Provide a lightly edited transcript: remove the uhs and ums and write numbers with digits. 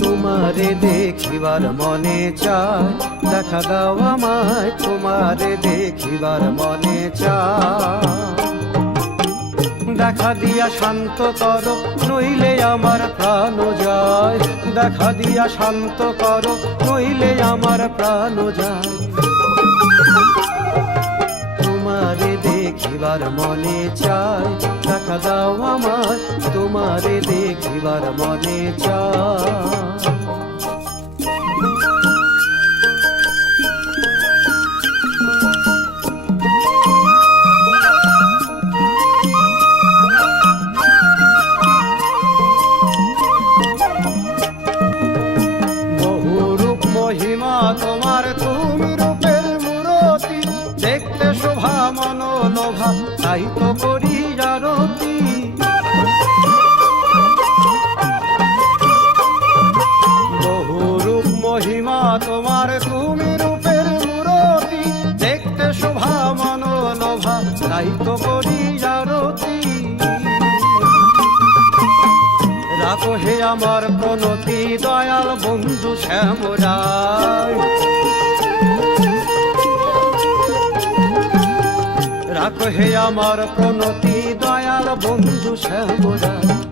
তোমারে দেখিবার মনে চায়, দেখা দাও আমায়, তোমারে দেখিবার মনে চায়। দেখা দিয়া শান্ত করো, নইলে আমার প্রাণ যায়। দেখা দিয়া শান্ত করো, নইলে আমার প্রাণ যায়। তোমারে দেখিবার মনে চায়, দেখা দাও আমায়, তোমারে দেখিবার মনে চায়। মহিমা তোমার, তুমি রূপের মূরতি, দেখতে শোভা মনোলোভা, তাই তো করি আরতি। বহুরূপ মহিমা তোমার, তুমি রূপের মূরতি, দেখতে শোভা মনোলোভা, তাই তো করি আরতি। রাখো হে আমার প্রণতি দয়াল বন্ধু শ্যামরায়, রাখো হে আমার প্রণতি দয়াল বন্ধু শ্যামরায়।